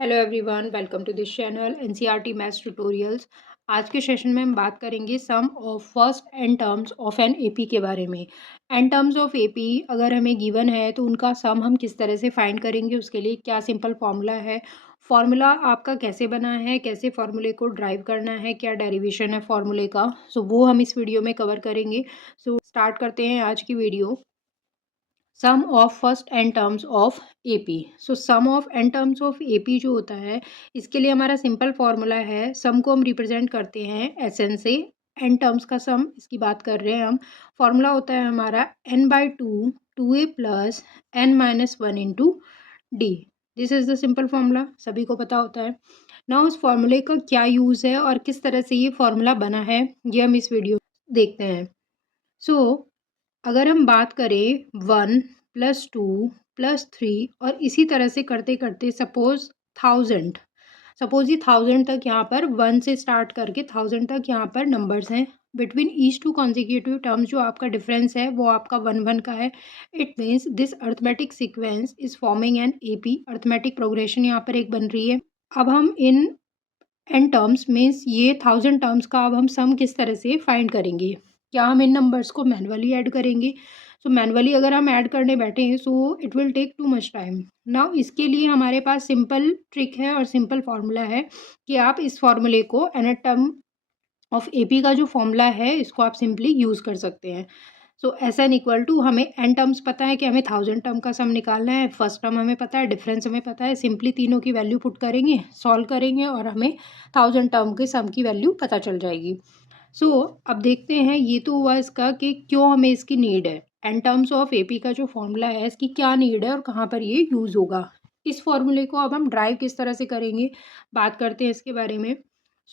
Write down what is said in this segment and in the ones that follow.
Hello everyone, welcome to this channel NCERT maths tutorials. आज के session में हम बात करेंगे sum of first n terms of an AP के बारे में। एन टर्म्स ऑफ एपी अगर हमें गिवन है तो उनका सम हम किस तरह से फाइंड करेंगे, उसके लिए क्या सिंपल फार्मूला है, फार्मूला आपका कैसे बना है, कैसे फार्मूले को ड्राइव करना है, क्या डेरिवेशन है फार्मूले का, सो वो हम इस वीडियो में कवर करेंगे। सो स्टार्ट करते हैं आज की video. Sum of first n terms of AP. So sum of n terms of AP जो होता है, इसके लिए हमारा सिंपल फॉर्मूला है, सम को हम रिप्रेजेंट करते हैं एस एन से। एन टर्म्स का सम इसकी बात कर रहे हैं हम। फॉर्मूला होता है हमारा n/2 2a plus n-1 into D. This is the simple formula, सभी को पता होता है ना। उस फॉर्मूले का क्या यूज़ है और किस तरह से ये फॉर्मूला बना है, ये हम इस वीडियो देखते हैं। सो अगर हम बात करें 1 + 2 + 3 और इसी तरह से करते करते सपोज 1000, सपोज ये 1000 तक यहाँ पर 1 से स्टार्ट करके 1000 तक यहाँ पर नंबर्स हैं। Between each two consecutive terms जो आपका डिफरेंस है वो आपका 1 1 का है। It means this arithmetic sequence is forming an AP. Arithmetic progression यहाँ पर एक बन रही है। अब हम इन एन टर्म्स मीन्स ये 1000 टर्म्स का अब हम सम किस तरह से फाइंड करेंगे। क्या हम इन नंबर्स को मैनुअली ऐड करेंगे? सो मैनुअली अगर हम ऐड करने बैठे हैं so it will take too much time. Now इसके लिए हमारे पास सिंपल ट्रिक है और सिंपल फार्मूला है कि आप इस फार्मूले को एन टर्म ऑफ एपी का जो फॉर्मूला है इसको आप सिंपली यूज़ कर सकते हैं। सो एस एन इक्वल टू हमें एन टर्म्स पता है कि हमें 1000 टर्म का सम निकालना है। फर्स्ट टर्म हमें पता है, डिफरेंस हमें पता है। सिंपली तीनों की वैल्यू पुट करेंगे, सॉल्व करेंगे और हमें 1000 टर्म के सम की वैल्यू पता चल जाएगी। सो अब देखते हैं, ये तो हुआ इसका कि क्यों हमें इसकी नीड है। एन टर्म्स ऑफ एपी का जो फॉर्मूला है इसकी क्या नीड है और कहाँ पर ये यूज़ होगा। इस फॉर्मूले को अब हम ड्राइव किस तरह से करेंगे, बात करते हैं इसके बारे में।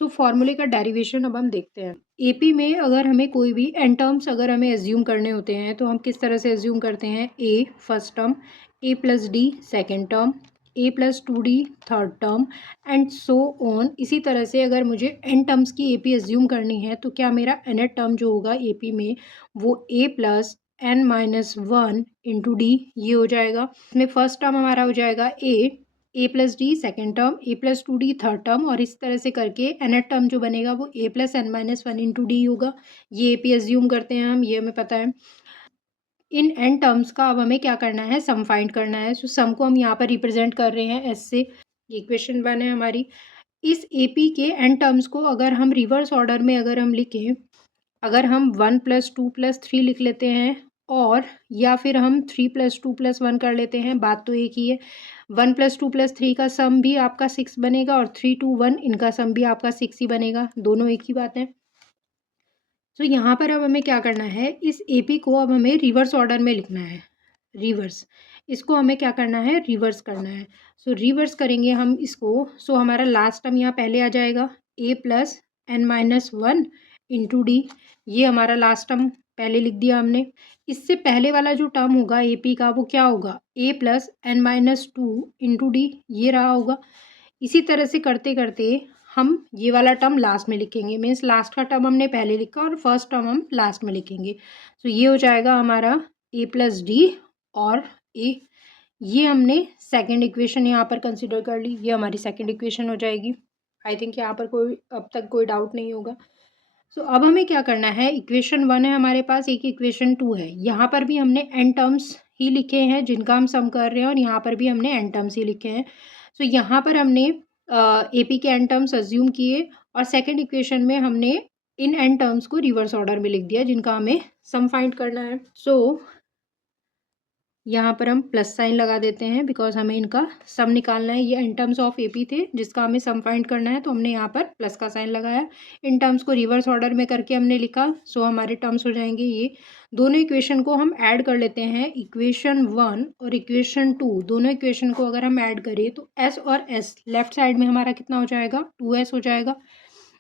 सो फॉर्मूले का डेरिवेशन अब हम देखते हैं। एपी में अगर हमें कोई भी एन टर्म्स अगर हमें एज्यूम करने होते हैं तो हम किस तरह से एज्यूम करते हैं। A first term, a+d second term, a+2d third term and so on. इसी तरह से अगर मुझे एन टर्म्स की एपी एज्यूम करनी है तो क्या मेरा nth टर्म जो होगा एपी में वो a+n-1 इंटू डी ये हो जाएगा। इसमें फर्स्ट टर्म हमारा हो जाएगा a+d second term, a+2d third term और इस तरह से करके nth टर्म जो बनेगा वो a+n-1 इंटू डी होगा। ये एपी एज्यूम करते हैं हम, ये हमें पता है। इन एन टर्म्स का अब हमें क्या करना है, सम फाइंड करना है। सो सम को हम यहाँ पर रिप्रेजेंट कर रहे हैं एस से। ये इक्वेशन 1 है हमारी। इस एपी के एन टर्म्स को अगर हम रिवर्स ऑर्डर में अगर हम लिखें, अगर हम 1 + 2 + 3 लिख लेते हैं और या फिर हम 3 + 2 + 1 कर लेते हैं, बात तो एक ही है। 1 + 2 + 3 का सम भी आपका 6 बनेगा और 3 2 1 इनका सम भी आपका 6 ही बनेगा, दोनों एक ही बात है। तो यहाँ पर अब हमें क्या करना है, इस एपी को अब हमें रिवर्स ऑर्डर में लिखना है। रिवर्स, इसको हमें क्या करना है, रिवर्स करना है। सो रिवर्स करेंगे हम इसको। सो हमारा लास्ट टर्म यहाँ पहले आ जाएगा a+n-1 इंटू डी। ये हमारा लास्ट टर्म पहले लिख दिया हमने। इससे पहले वाला जो टर्म होगा एपी का वो क्या होगा, a+n-2 इंटू डी ये रहा होगा। इसी तरह से करते करते हम ये वाला टर्म लास्ट में लिखेंगे। मीन्स लास्ट का टर्म हमने पहले लिखा और फर्स्ट टर्म हम लास्ट में लिखेंगे। तो ये हो जाएगा हमारा a+d और a। ये हमने सेकंड इक्वेशन यहाँ पर कंसिडर कर ली, ये हमारी सेकंड इक्वेशन हो जाएगी। आई थिंक यहाँ पर कोई अब तक कोई डाउट नहीं होगा। सो अब हमें क्या करना है, इक्वेशन 1 है हमारे पास, एक इक्वेशन 2 है। यहाँ पर भी हमने एन टर्म्स ही लिखे हैं जिनका हम सम कर रहे हैं और यहाँ पर भी हमने एन टर्म्स ही लिखे हैं। सो यहाँ पर हमने एपी के एन टर्म्स अज्यूम किए और सेकंड इक्वेशन में हमने इन एन टर्म्स को रिवर्स ऑर्डर में लिख दिया जिनका हमें सम फाइंड करना है। सो यहाँ पर हम प्लस साइन लगा देते हैं बिकॉज हमें इनका सम निकालना है। ये इन टर्म्स ऑफ एपी थे जिसका हमें सम फाइंड करना है, तो हमने यहाँ पर प्लस का साइन लगाया। इन टर्म्स को रिवर्स ऑर्डर में करके हमने लिखा। सो हमारे टर्म्स हो जाएंगे ये। दोनों इक्वेशन को हम ऐड कर लेते हैं। इक्वेशन 1 और इक्वेशन 2 दोनों इक्वेशन को अगर हम ऐड करें तो एस और एस लेफ्ट साइड में हमारा कितना हो जाएगा, 2s हो जाएगा।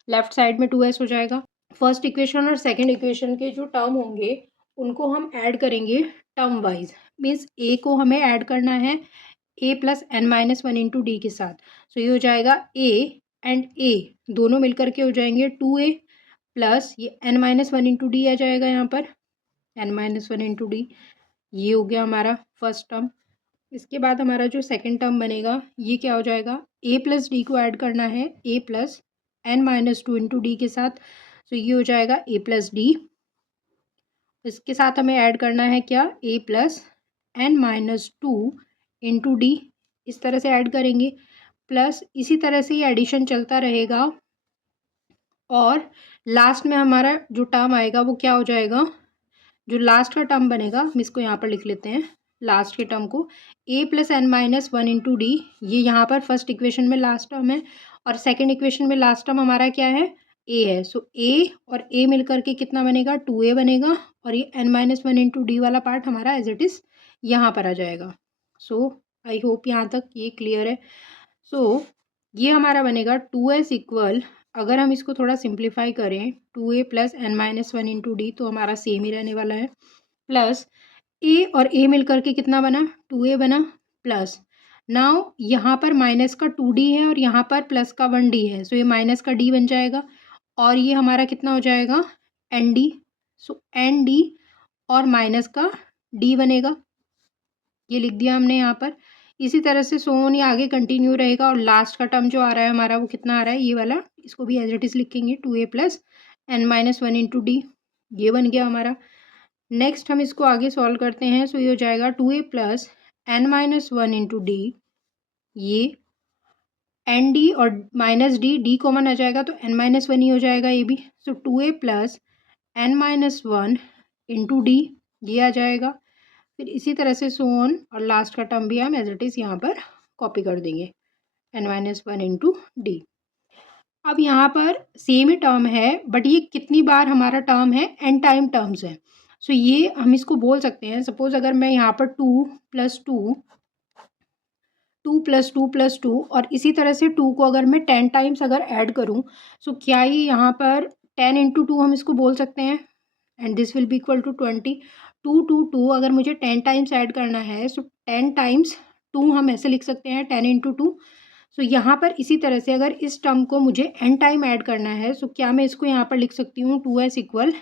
लेफ्ट साइड में 2s हो जाएगा। फर्स्ट इक्वेशन और सेकेंड इक्वेशन के जो टर्म होंगे उनको हम ऐड करेंगे टर्म वाइज। मीन्स ए को हमें ऐड करना है a+n-1 इंटू डी के साथ। सो ये हो जाएगा a एंड a दोनों मिलकर के हो जाएंगे 2a प्लस ये n-1 इंटू डी आ जाएगा यहाँ पर n-1 इंटू डी। ये हो गया हमारा फर्स्ट टर्म। इसके बाद हमारा जो सेकंड टर्म बनेगा ये क्या हो जाएगा, a प्लस डी को ऐड करना है a plus n minus two into d के साथ, तो ये हो जाएगा a प्लस डी। इसके साथ हमें ऐड करना है क्या, a plus n minus two into d, इस तरह से ऐड करेंगे। प्लस इसी तरह से ये एडिशन चलता रहेगा और लास्ट में हमारा जो टर्म आएगा वो क्या हो जाएगा, जो लास्ट का टर्म बनेगा हम इसको यहाँ पर लिख लेते हैं, लास्ट के टर्म को a plus n minus one into d, ये यहाँ पर फर्स्ट इक्वेशन में लास्ट टर्म है और सेकंड इक्वेशन में लास्ट टर्म हमारा क्या है, a है। सो a और a मिलकर के कितना बनेगा, 2a बनेगा और ये n minus one into D वाला पार्ट हमारा एज इट इज़ यहाँ पर आ जाएगा। सो आई होप यहाँ तक ये क्लियर है। सो ये हमारा बनेगा 2s इक्वल, अगर हम इसको थोड़ा सिंप्लीफाई करें 2a plus n minus one into d, तो हमारा सेम ही रहने वाला है। प्लस a और a मिल करके कितना बना, 2a बना। प्लस नाउ यहाँ पर माइनस का 2d है और यहाँ पर प्लस का 1d है, सो ये माइनस का d बन जाएगा और ये हमारा कितना हो जाएगा, nd। सो nd और माइनस का d बनेगा, ये लिख दिया हमने यहाँ पर। इसी तरह से सोन ये आगे कंटिन्यू रहेगा और लास्ट का टर्म जो आ रहा है हमारा वो कितना आ रहा है, ये वाला, इसको भी एज इट इज़ लिखेंगे 2a plus n minus one into d, ये बन गया हमारा। नेक्स्ट हम इसको आगे सॉल्व करते हैं। सो ये हो जाएगा 2a plus n minus one into d, ये एन डी और माइनस डी कॉमन आ जाएगा तो एन माइनस वन ही हो जाएगा ये भी। So 2a plus n minus one into d, ये आ जाएगा। फिर इसी तरह से सो ऑन और लास्ट का टर्म भी हम एज इट इज़ यहाँ पर कॉपी कर देंगे, n minus one into d. अब यहाँ पर सेम ही टर्म है बट ये कितनी बार हमारा टर्म है, एन टाइम टर्म्स है। सो ये हम इसको बोल सकते हैं, सपोज अगर मैं यहाँ पर टू प्लस टू और इसी तरह से टू को अगर मैं 10 टाइम्स अगर ऐड करूँ, सो क्या ये यहाँ पर 10 इंटू टू हम इसको बोल सकते हैं, and this will be equal to 20। टू अगर मुझे 10 टाइम्स ऐड करना है, सो 10 टाइम्स टू हम ऐसे लिख सकते हैं, 10 इंटू टू। सो यहाँ पर इसी तरह से अगर इस टर्म को मुझे n टाइम ऐड करना है, सो क्या मैं इसको यहाँ पर लिख सकती हूँ 2s equal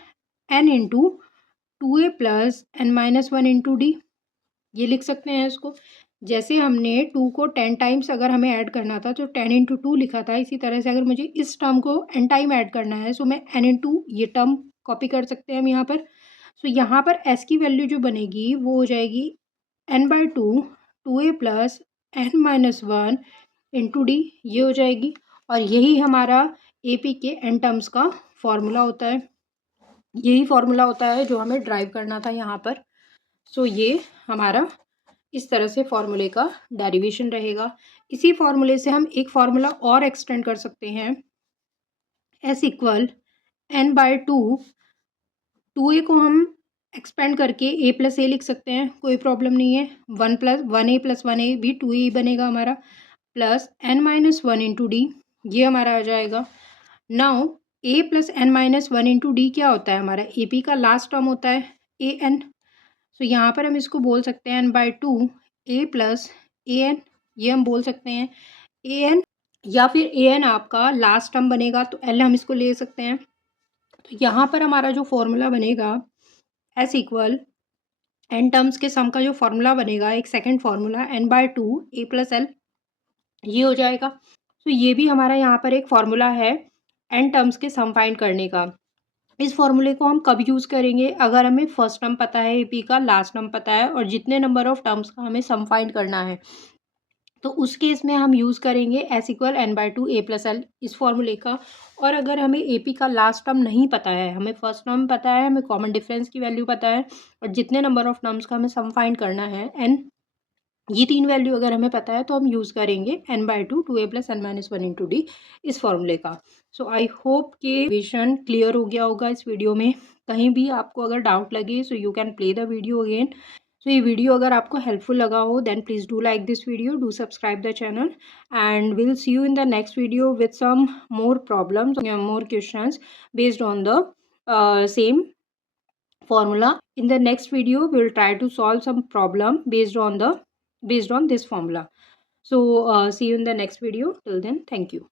n into 2a plus n minus one into d, ये लिख सकते हैं इसको। जैसे हमने 2 को 10 टाइम्स अगर हमें ऐड करना था तो 10 इंटू टू लिखा था, इसी तरह से अगर मुझे इस टर्म को n टाइम ऐड करना है, सो मैं n इंटू ये टर्म कॉपी कर सकते हैं हम यहाँ पर। सो यहाँ पर s की वैल्यू जो बनेगी वो हो जाएगी n/2 2a plus n minus one into d, ये हो जाएगी। और यही हमारा AP के n टर्म्स का फॉर्मूला होता है, यही फॉर्मूला होता है जो हमें ड्राइव करना था यहाँ पर। सो ये हमारा इस तरह से फॉर्मूले का डेरिवेशन रहेगा। इसी फॉर्मूले से हम एक फॉर्मूला और एक्सटेंड कर सकते हैं, s इक्वल n/2, 2a को हम एक्सपेंड करके a प्लस ए लिख सकते हैं, कोई प्रॉब्लम नहीं है। 1 प्लस वन ए भी 2a ही बनेगा हमारा, plus n minus one into d, ये हमारा आ जाएगा। Now a plus n minus one into d क्या होता है, हमारा AP का लास्ट टर्म होता है an। तो यहाँ पर हम इसको बोल सकते हैं n/2 a प्लस an, ये हम बोल सकते हैं an, या फिर an आपका लास्ट टर्म बनेगा तो l हम इसको ले सकते हैं। तो यहाँ पर हमारा जो फॉर्मूला बनेगा s इक्वल n टर्म्स के सम का जो फॉर्मूला बनेगा, एक second formula n/2 a plus l, ये हो जाएगा। तो ये भी हमारा यहाँ पर एक फॉर्मूला है n टर्म्स के सम फाइंड करने का। इस फॉर्मूले को हम कब यूज़ करेंगे, अगर हमें फर्स्ट टर्म पता है AP का, लास्ट टर्म पता है और जितने नंबर ऑफ टर्म्स का हमें सम फाइंड करना है, तो उस केस में हम यूज़ करेंगे s equal n/2 a plus l इस फॉर्मूले का। और अगर हमें AP का लास्ट टर्म नहीं पता है, हमें फर्स्ट टर्म पता है, हमें कॉमन डिफरेंस की वैल्यू पता है और जितने नंबर ऑफ टर्म्स का हमें सम फाइंड करना है n, ये तीन वैल्यू अगर हमें पता है तो हम यूज़ करेंगे n/2 2a plus n minus one into d इस फॉर्मूले का। सो आई होप कि विजन क्लियर हो गया होगा इस वीडियो में। कहीं भी आपको अगर डाउट लगे so you can play the video again. So ये वीडियो अगर आपको हेल्पफुल लगा हो then please do like this video, do subscribe the channel and will see you in the next video with some more problems, more questions based on the same formula. In the next video we will try to solve some problem based on this formula. So see you in the next video. Till then, thank you.